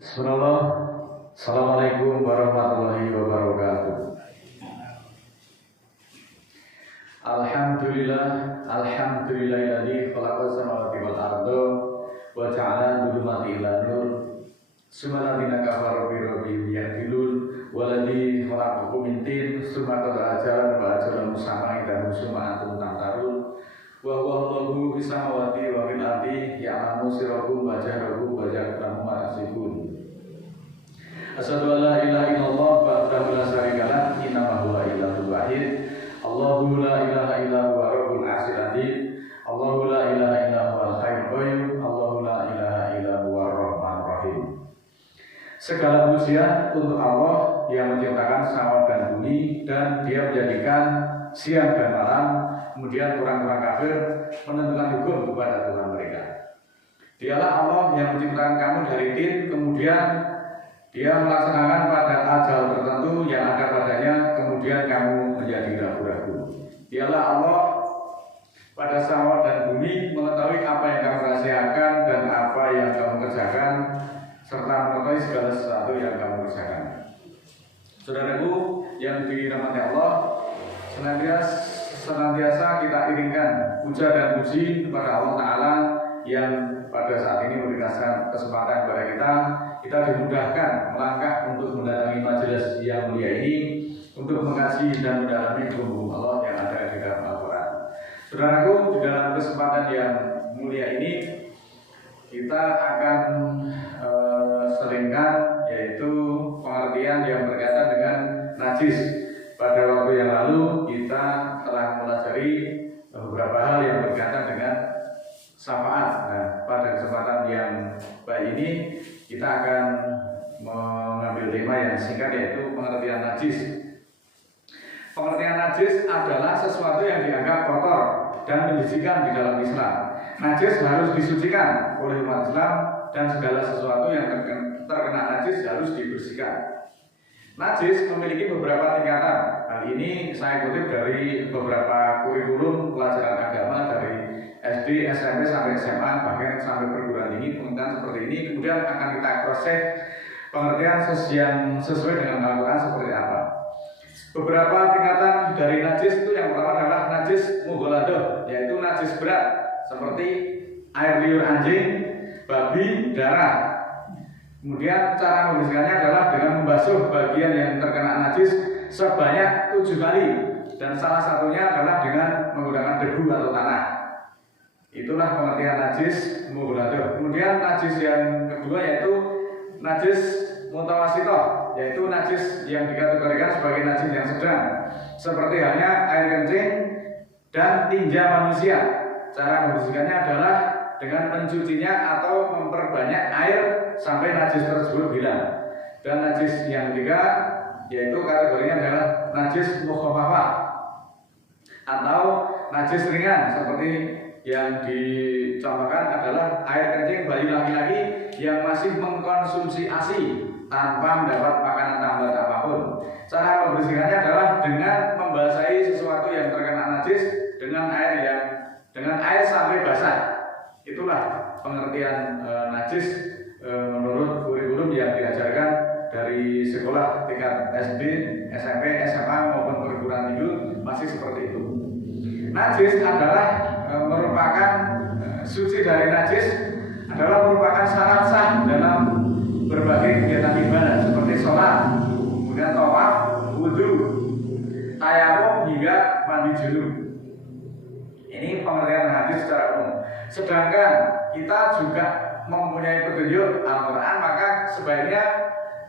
Bismillah. Assalamualaikum warahmatullahi wabarakatuh. Alhamdulillahilladzi khalaqas samawati wal arda wa ja'ala dhulumati ila nur. Subhanalladzina kafaru bi rabbihim ya'dilun waladzi khalaqakum min tin summa qada ajalan wa ajalan musamma dan summa antum tamtarun. Wa huwa Allahu fis samawati wa fil ardi ya'lamu sirrakum wa jahrakum wa ja'alakum ma'asifun. Asyhadu an la ilaha illallah wahdahu la syarika lah innahu la ilahul wahid. Allahu la ilaha illa huwa rabbul arsyil azim. Allahu la ilaha illa huwal hayyul qayyum. Allahu la ilaha illa huwar rahmanur rahim. Segala pujian untuk Allah yang menciptakan samawat dan bumi dan Dia menjadikan siang dan malam. Kemudian orang-orang kafir menentukan hukum kepada Tuhan mereka. Dialah Allah yang menciptakan kamu dari tin, kemudian Dia melaksanakan pada ajal tertentu yang ada padanya, kemudian kamu menjadi ragu-ragu. Dialah Allah pada samawat dan bumi, mengetahui apa yang kamu rahasiakan dan apa yang kamu kerjakan, serta mengetahui segala sesuatu yang kamu kerjakan. Saudaraku yang dirahmati Allah, senantiasa kita iringkan puja dan puji kepada Allah Ta'ala yang pada saat ini memberikan kesempatan kepada kita dimudahkan melangkah untuk mendatangi majelis yang mulia ini untuk mengkaji dan mendalami hukum Allah yang ada di dalam Al-Quran. Saudaraku, di dalam kesempatan yang mulia ini kita akan seringkan yaitu pengertian yang berkaitan dengan najis. Pada waktu yang lalu kita telah mempelajari beberapa hal yang berkaitan dengan syafaat. Nah, pada kesempatan yang baik ini kita akan mengambil tema yang singkat yaitu pengertian najis. Pengertian najis adalah sesuatu yang dianggap kotor dan menjijikkan di dalam Islam. Najis harus disucikan oleh umat Islam dan segala sesuatu yang terkena najis harus dibersihkan. Najis memiliki beberapa tingkatan. Hal ini saya kutip dari beberapa kurikulum pelajaran agama dari SD, SMP sampai SMA, bahkan sampai perguruan tinggi, pengertian seperti ini. Kemudian akan kita cross-check pengertian yang sesuai dengan Al-Quran seperti apa. Beberapa tingkatan dari najis itu yang pertama adalah najis mughaladah, yaitu najis berat seperti air liur anjing, babi, darah. Kemudian cara membersihkannya adalah dengan membasuh bagian yang terkena najis sebanyak 7 kali, dan salah satunya adalah dengan menggunakan debu atau tanah. Itulah pengertian najis mughaladah. Kemudian najis yang kedua yaitu najis mutawasithah, yaitu najis yang dikategorikan sebagai najis yang sedang, seperti halnya air kencing dan tinja manusia. Cara membersihkannya adalah dengan mencucinya atau memperbanyak air sampai najis tersebut hilang. Dan najis yang ketiga yaitu kategorinya adalah najis mukhaffafah atau najis ringan, seperti yang dicontohkan adalah air kencing bayi laki-laki yang masih mengkonsumsi ASI tanpa mendapat makanan tambahan apapun. Cara membersihkannya adalah dengan membasahi sesuatu yang terkena najis dengan air sampai basah. Itulah pengertian najis menurut kurikulum yang diajarkan dari sekolah tingkat SD, SMP, SMA maupun perguruan tinggi masih seperti itu. Najis adalah merupakan suci dari najis adalah merupakan syarat sah dalam berbagai kegiatan ibadah seperti sholat, kemudian tawaf, wudhu, tayamum hingga mandi junub. Ini pengertian hadis secara umum. Sedangkan kita juga mempunyai petunjuk Al-Quran, maka sebaiknya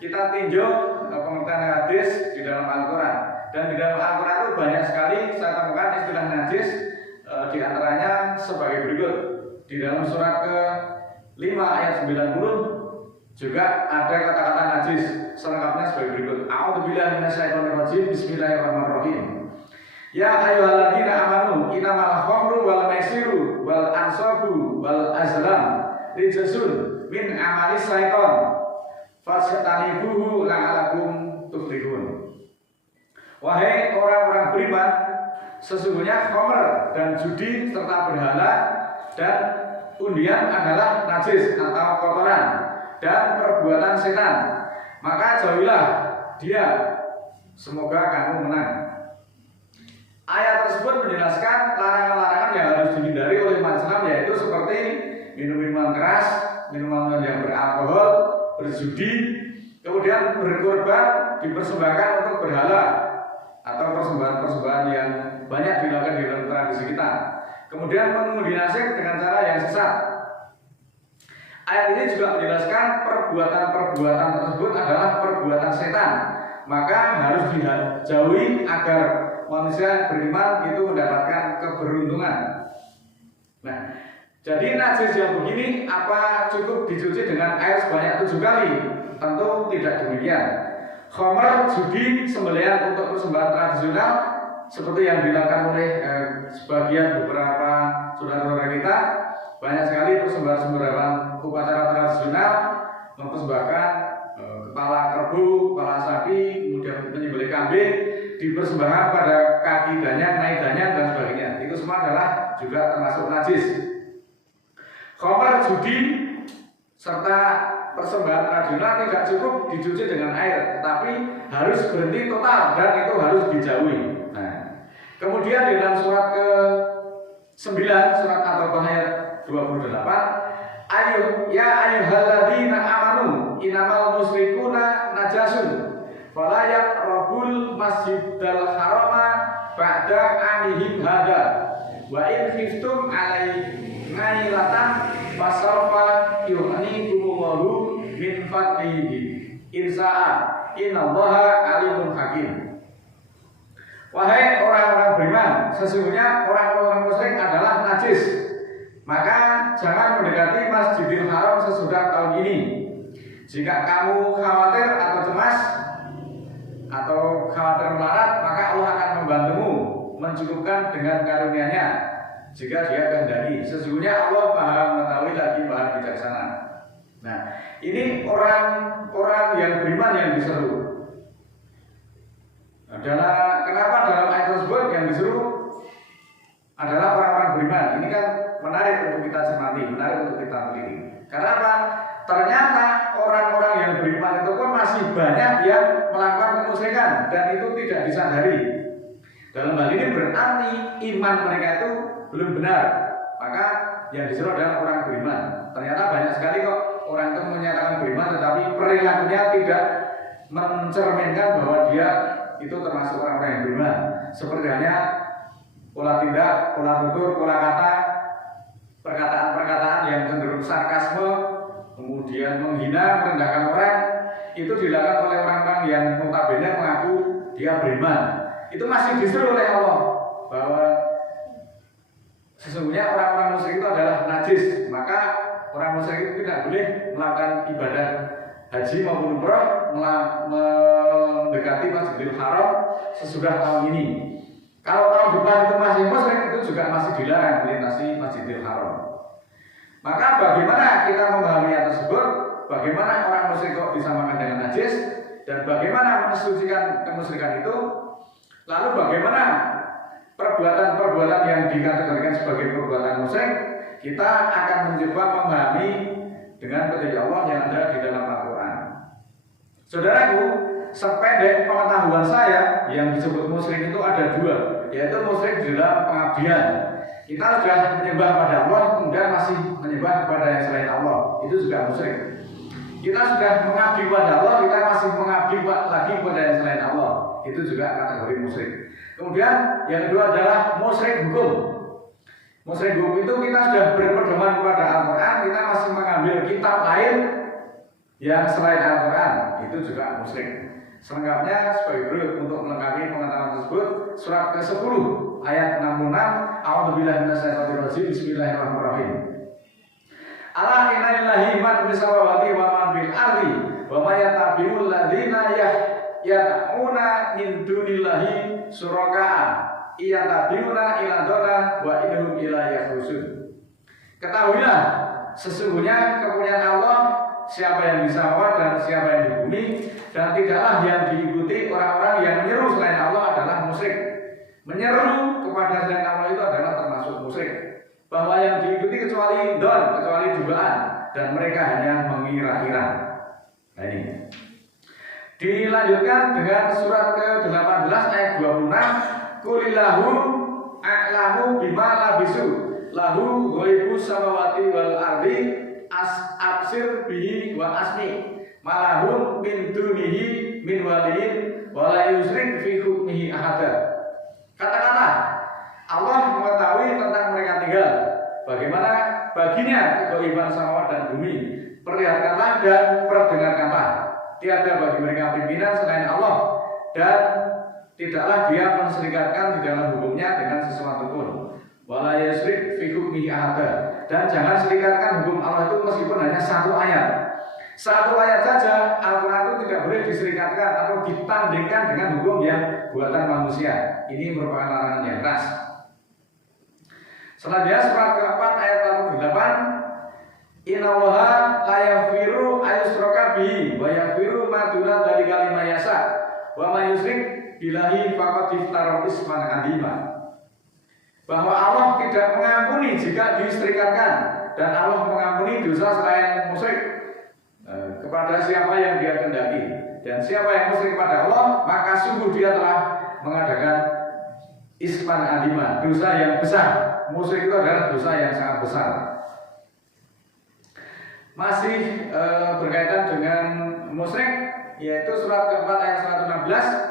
kita tinjau pengertian hadis di dalam Al-Quran. Dan di dalam Al-Quran itu banyak sekali saya temukan istilah najis, di antaranya sebagai berikut. Di dalam surat ke-5 ayat 90 juga ada kata-kata najis, selengkapnya sebagai berikut. A'udzubillahi minasyaitonirrajim. Bismillahirrahmanirrahim. Ya ayyuhalladzina amanu innamal khamru wal maisiru wal ansabu wal azlam rijsun min amalis syaiton fastanibuhu la'alakum tuflihun. Wahai orang-orang beriman, sesungguhnya khamr dan judi serta berhala dan undian adalah najis atau kotoran. dan perbuatan setan, maka jauhilah dia, semoga kamu menang. Ayat tersebut menjelaskan larangan-larangan yang harus dihindari oleh umat Islam, yaitu seperti minum minuman keras, minuman yang beralkohol, berjudi, kemudian berkorban dipersembahkan untuk berhala atau persembahan-persembahan yang banyak dilakukan di dalam tradisi kita. Kemudian mengundi nasib dengan cara yang sesat. Ayat ini juga menjelaskan perbuatan-perbuatan tersebut adalah perbuatan setan, maka harus dijauhi agar manusia beriman itu mendapatkan keberuntungan. Nah, jadi najis yang begini apa cukup dicuci dengan air sebanyak 7 kali? Tentu tidak demikian. Khamr, judi, sembelihan untuk persembahan tradisional seperti yang dilakukan oleh sebagian beberapa saudara-saudara kita, banyak sekali persembahan-persembahan upacara tradisional mempersembahkan kepala kerbau, kepala sapi, kemudian menyembelih kambing, dipersembahkan pada kaki danyang, naik danyang dan sebagainya. Itu semua adalah juga termasuk najis. Khamr, judi, serta persembahan tradisional tidak cukup dicuci dengan air, tetapi harus berhenti total dan itu harus dijauhi. Nah, kemudian di dalam surat ke-9, surat At-Taubah ayat 28, ya ayyuhalladzina amanu innamal musyrikuna najasun fala yaqrabul masjidal harama ba'da amihim hada wa in khiftum alailatan fasawfa yughnikumullahu min fadlihi insa'a innallaha alimun hakim. Wahai orang-orang beriman, sesungguhnya orang-orang musyrik adalah najis, maka jangan mendekati Masjidil Haram sesudah tahun ini. Jika kamu khawatir atau cemas atau khawatir melarat, maka Allah akan membantumu mencukupkan dengan karunia-Nya jika Dia kehendaki. Sesungguhnya Allah Maha mengetahui lagi Maha bijaksana. Nah, ini orang-orang yang beriman yang diseru. Kenapa dalam ayat tersebut yang diseru adalah orang-orang beriman? Ini kan menarik untuk kita cermati, menarik untuk kita teliti. Karena apa? Ternyata orang-orang yang beriman itu pun masih banyak yang melakukan kemusyrikan dan itu tidak disadari. Dalam hal ini berarti iman mereka itu belum benar. Maka yang diseru adalah orang beriman. Ternyata banyak sekali kok orang itu menyatakan beriman tetapi perilakunya tidak mencerminkan bahwa dia itu termasuk orang-orang yang beriman. Seperti halnya pola tindak, pola tutur, pola kata, perkataan-perkataan yang cenderung sarkasme, kemudian menghina, merendahkan orang, itu dilakukan oleh orang-orang yang notabene mengaku dia beriman. Itu masih disuruh oleh Allah bahwa sesungguhnya orang-orang musyrik itu adalah najis, maka orang musyrik itu tidak boleh melakukan ibadah haji maupun umrah mendekati Masjidil Haram sesudah tahun ini. Kalau tahun depan itu masih musyrik, itu juga masih dilarang melintasi Masjidil Haram. Maka bagaimana kita memahami hal tersebut? Bagaimana orang musyrik kok disamakan dengan najis? Dan bagaimana mensucikan kemusyrikan itu? Lalu bagaimana perbuatan-perbuatan yang dikategorikan sebagai perbuatan musyrik? Kita akan mencoba memahami dengan petunjuk Allah yang ada di dalam Al-Quran. Saudaraku, sependek pengetahuan saya, yang disebut musyrik itu ada dua, yaitu musyrik di dalam pengabdian. Kita sudah menyembah pada Allah, kemudian masih menyembah kepada yang selain Allah, itu juga musyrik. Kita sudah mengabdi kepada Allah, kita masih mengabdi lagi kepada yang selain Allah, itu juga kategori musyrik. Kemudian yang kedua adalah musyrik hukum. Musyrik hukum itu kita sudah berpedoman kepada Al-Quran, kita masih mengambil kitab lain yang selain Al-Quran, itu juga musyrik. Selengkapnya sebagai berikut untuk melengkapi pengetahuan tersebut, surat ke-10 ayat 66, A'udzubillahi minasyaitonirrajim, Bismillahirrahmanirrahim. Ala inna lillahi man fis samawati wa man fil ardi wa may yattabi'ul ladzina yad'una min dunillahi syuraka'a iyatabi'una ila dzana wa innahum ila yakhrusun. Ketahuilah sesungguhnya kepunyaan Allah, siapa yang di samawat dan siapa yang di bumi, dan tidaklah yang diikuti orang-orang yang menyeru selain Allah adalah musyrik. Menyeru kepada selain Allah itu adalah termasuk musyrik. Bahwa yang diikuti kecuali don, kecuali dugaan, dan mereka hanya mengira-ira. Nah ini dilanjutkan dengan surat ke-18 ayat 26, Qulillahu a'lamu bima labisu lahu ghaibu samawati wal ardi absir bihi wa asmi malahum min dunihi min waliyin wa la yusrik fi hukmihi ahada. Kata-kata Allah mengetahui tentang mereka tinggal, bagaimana baginya kegaiban samawat dan bumi. Perlihatkanlah dan perdengarkanlah. Tiada bagi mereka pimpinan selain Allah, dan tidaklah dia menserikatkan di dalam hukumnya dengan sesuatu pun. Wala yusrik fi hukmihi ahada. Dan jangan serikatkan hukum Allah itu meskipun hanya satu ayat. Satu ayat saja Al-Quran itu tidak boleh diserikatkan atau ditandingkan dengan hukum yang buatan manusia. Ini merupakan larangan yang keras. Selanjutnya surat ke-4 ayat 48, Innallaha la yaghfiru ayyushraka bihi wa yaghfiru ma duna dzalika liman yasha wa may yusyrik billahi faqad iftara isman adzima. Bahwa Allah tidak mengampuni jika diserikatkan, dan Allah mengampuni dosa selain musyrik kepada siapa yang dia kehendaki. Dan siapa yang musyrik kepada Allah, maka sungguh dia telah mengadakan isman adzima, dosa yang besar. Musyrik itu adalah dosa yang sangat besar. Masih berkaitan dengan musyrik, yaitu surat ke-4 ayat 116,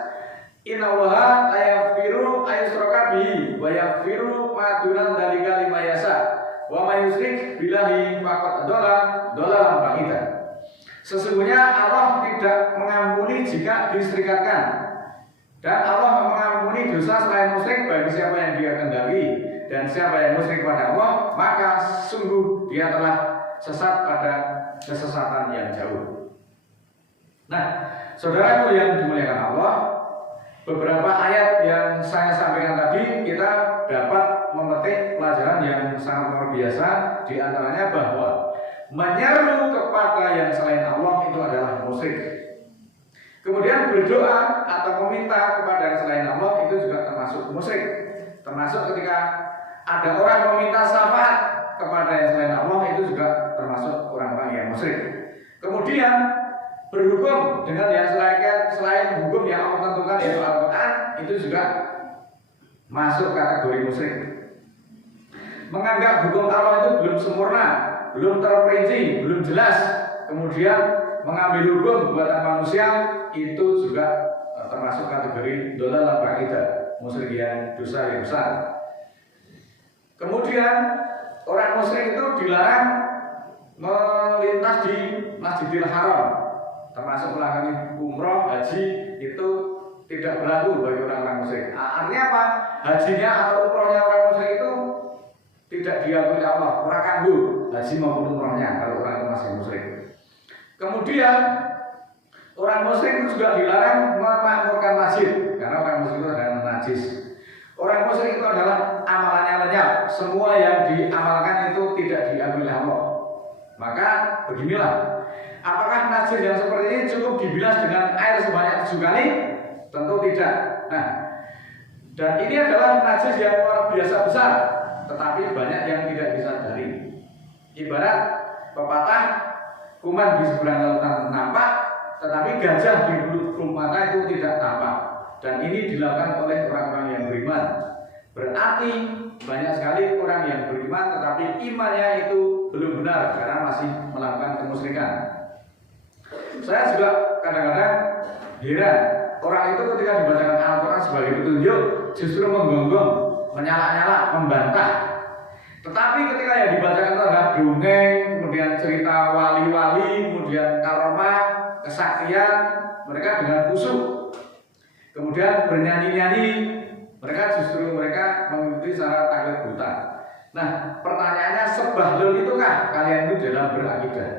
Innallaha la yaghfiru ayyushraka bihi wa yaghfiru ma duna dzalika liman yasha wa may yusyrik billahi faqad dhalalan ba'ida. Sesungguhnya Allah tidak mengampuni jika diserikatkan, dan Allah mengampuni dosa selain musyrik bagi siapa yang dia kehendaki. Dan siapa yang musyrik pada Allah, maka sungguh dia telah sesat pada kesesatan yang jauh. Nah, saudaraku yang dimuliakan Allah, beberapa ayat yang saya sampaikan tadi kita dapat memetik pelajaran yang sangat luar biasa. Di antaranya bahwa menyeru kepada yang selain Allah itu adalah musyrik. Kemudian berdoa atau meminta kepada yang selain Allah itu juga termasuk musyrik. Termasuk ketika ada orang meminta syafaat kepada yang selain Allah, itu juga termasuk orang-orang yang musyrik. Kemudian berhukum dengan yang selain hukum yang Allah tentukan, yaitu Al-Quran, itu juga masuk kategori musyrik. Menganggap hukum Allah itu belum sempurna, belum terperinci, belum jelas, kemudian mengambil hukum buatan manusia, itu juga termasuk kategori dhalalan ba'ida, musyrik yang dosa yang besar. Kemudian orang musyrik itu dilarang melintas di Masjidil Haram, termasuk melakoni umroh, haji, itu tidak berlaku bagi orang-orang musyrik. Artinya apa? Hajinya atau umrohnya orang musyrik itu tidak diakui Allah, orang kanggu haji maupun umrohnya kalau orang itu masih musyrik. Kemudian orang musyrik itu juga dilarang memakmurkan masjid, karena orang musyrik itu adalah najis. Orang musyrik itu adalah amalannya lenyap, semua yang diamalkan itu tidak diakui oleh Allah. Maka beginilah, apakah najis yang seperti ini cukup dibilas dengan air sebanyak 7 kali? Tentu tidak. Nah, dan ini adalah najis yang luar biasa besar, tetapi banyak yang tidak disadari. Ibarat pepatah, kuman di seberang lautan nampak, tetapi gajah di bulu mata itu tidak tampak. Dan ini dilakukan oleh orang-orang yang beriman. Berarti banyak sekali orang yang beriman tetapi imannya itu belum benar karena masih melakukan kemusyrikan. Saya juga kadang-kadang heran, orang itu ketika dibacakan Al-Quran sebagai petunjuk justru menggonggong, menyala-nyala, membantah. Tetapi ketika yang dibacakan itu adalah dongeng, kemudian cerita wali-wali, kemudian karomah, kesaktian, mereka dengan khusyuk, kemudian bernyanyi-nyanyi, mereka mengikuti secara taklid buta. Nah, pertanyaannya, sebahlul itukah kalian itu dalam berakidah?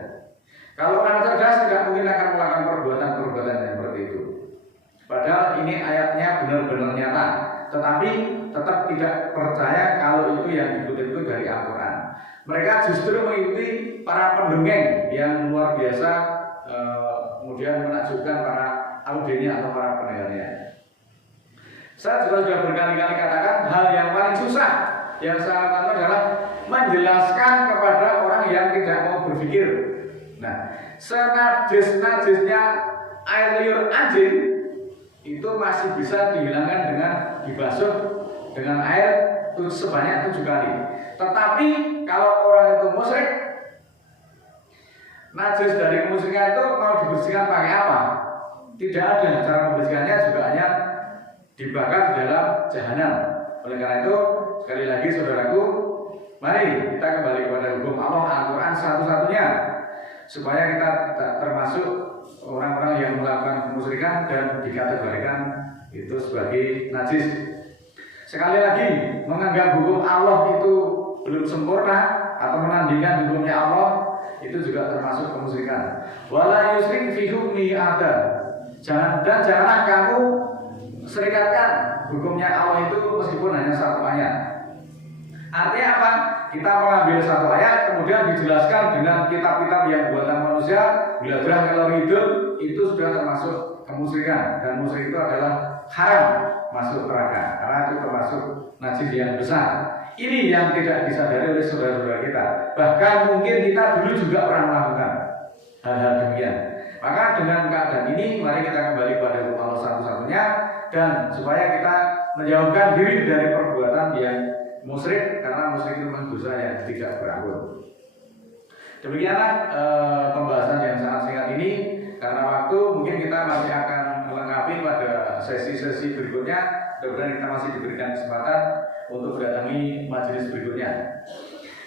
Kalau orang cerdas tidak mungkin akan melakukan perbuatan-perbuatan yang seperti itu. Padahal ini ayatnya benar-benar nyata, tetapi tetap tidak percaya kalau itu yang dikutip itu dari Al-Quran. Mereka justru mengikuti para pendongeng yang luar biasa, kemudian menakjubkan para audiennya atau para pendengarnya. Saya juga sudah berkali-kali katakan, hal yang paling susah Yang sangat utama adalah menjelaskan kepada orang yang tidak mau berpikir. Nah, senajis-najisnya air liur anjing itu masih bisa dihilangkan dengan dibasuh dengan air sebanyak 7 kali. Tetapi kalau orang itu musyrik, najis dari kemusyrikan itu mau dibersihkan pakai apa? Tidak ada cara membersihkannya, juga hanya dibakar di dalam jahanam. Oleh karena itu, sekali lagi saudaraku, mari kita kembali kepada hukum Allah Al-Quran satu-satunya, supaya kita tidak termasuk orang-orang yang melakukan kemusyrikan dan dikategorikan itu sebagai najis. Sekali lagi, menganggap hukum Allah itu belum sempurna atau menandingkan hukumnya Allah itu juga termasuk kemusyrikan. Wala yusyrik fi hukmi ada. Janganlah kamu serikatkan hukumnya Allah itu meskipun hanya satu ayat. Artinya apa? Kita mengambil satu ayat kemudian dijelaskan dengan kitab-kitab yang buatan manusia, belajar kalau hidup itu sudah termasuk kemusyrikan, dan musyrik itu adalah haram masuk neraka karena itu termasuk najis yang besar. Ini yang tidak disadari oleh saudara-saudara kita. Bahkan mungkin kita dulu juga pernah melakukan hal-hal demikian. Maka dengan keadaan ini, mari kita kembali pada hukum Allah satu-satunya, dan supaya kita menjauhkan diri dari perbuatan yang musyrik, karena musyrik itu memang dosa yang tidak berampun. Demikianlah pembahasan yang sangat singkat ini. Karena waktu, mungkin kita masih akan melengkapi pada sesi-sesi berikutnya. Mudah-mudahan kita masih diberikan kesempatan untuk mendatangi majelis berikutnya.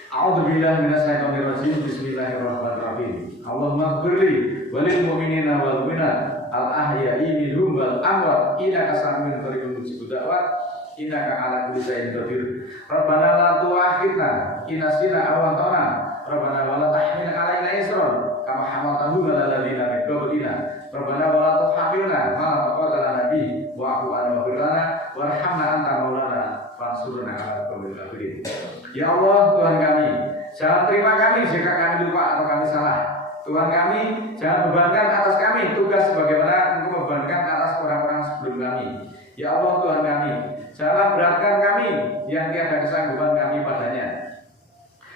A'udzubillahi minasyaitonirrajim. Bismillahirrahmanirrahim. Allahumma ighfirli walil mu'minina wal mu'minat al ahya'i minhum wal amwat innaka sami'un qaribun mujibud da'wat innaka 'ala kulli syai'in qadir. Rabbana la tu'akhidna in nasina aw akhtana. Rabbana wa la tahmil 'alaina isran kama hamaltahu 'alal ladzina min qablina. Rabbana wa la tuhammilna ma la taqata lana bihi wa'fu 'anna waghfir lana warhamna anta maulana fansurna 'alal qaumil kafirin. Ya Allah, Tuhan kami, jangan terima kami jika kami lupa atau kami salah. Tuhan kami, jangan bebankan atas kami tugas sebagaimana Engkau membebankan atas orang-orang sebelum kami. Ya Allah, Tuhan kami, janganlah beratkan kami yang tiada kesanggupan kami padanya.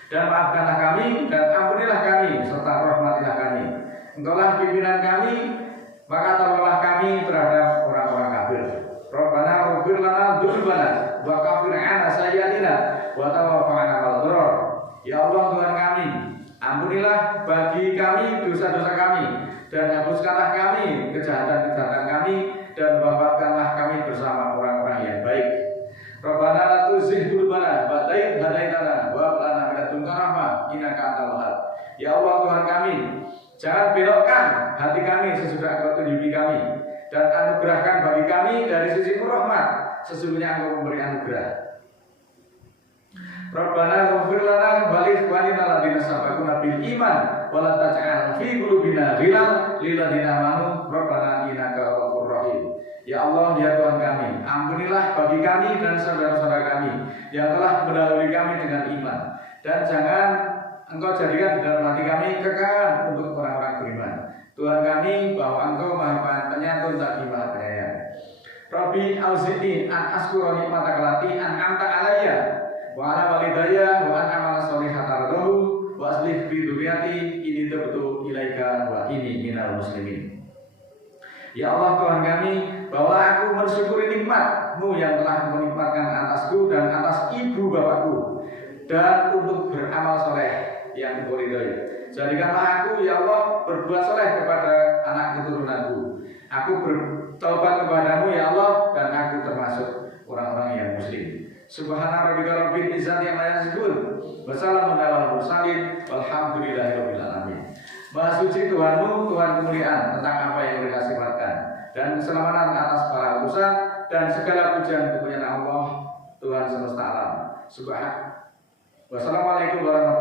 Dan maafkanlah kami dan ampunilah kami serta rahmatilah kami. Engkaulah pimpinan kami, maka tolonglah kami terhadap orang-orang kafir. Rabbana ighfir lana dzunubana wa kaffir 'anna sayyi'atina wa tawaffana ma'al abrar. Ya Allah, Tuhan kami, ampunilah bagi kami dosa-dosa kami, dan hapuskanlah kami kejahatan-kejahatan kami, dan wafatkanlah kami bersama orang-orang yang baik. Rabbana la tuzigh qulubana ba'da idh hadaitana wa hab lana min ladunka rahmah innaka antal wahhab. Ya Allah, Tuhan kami, jangan belokkan hati kami sesudah Engkau tunjuki kami, dan anugerahkan bagi kami dari sisi rahmat, sesungguhnya Engkau memberi anugerah. Rabbana ighfir lana wa li ikhwanina alladziina sabaquna bil iman wa la taj'al fi qulubina ghillan lil ladziina amanu rabbana innaka ghafurur rahim. Ya Allah, ya Tuhan kami, ampunilah bagi kami dan saudara-saudara kami yang telah mendahului kami dengan iman, dan jangan Engkau jadikan di dalam hati kami kekalahan untuk orang-orang beriman. Tuhan kami, bahwa Engkau Maha Penyantun lagi Maha Penyayang. Rabbi auzi'ni an askura nikmataka allati an'amta alayya wa ala walidayya wa an amala sholihan tardahu wa aslih fi dzurriyyati inni tubtu ilaika wa inni minal muslimin. Ya Allah, Tuhan kami, bahwa aku mensyukuri nikmat-Mu yang telah menikmatkan atasku dan atas ibu bapakku, dan untuk beramal soleh yang Engkau ridhai. Jadikanlah aku, ya Allah, berbuat soleh kepada anak keturunanku. Aku bertobat kepadamu, ya Allah, dan aku termasuk orang-orang yang muslim. Subhana rabbika rabbil izzati amma yasifun wa salamun alal mursalin walhamdulillahi rabbil alamin. Maha suci Tuhanmu, Tuhan kemuliaan tentang apa yang Mereka sifatkan, dan keselamatan atas para utusan, dan segala pujian kepunyaan Allah, Tuhan semesta alam. Wassalamualaikum warahmatullahi wabarakatuh.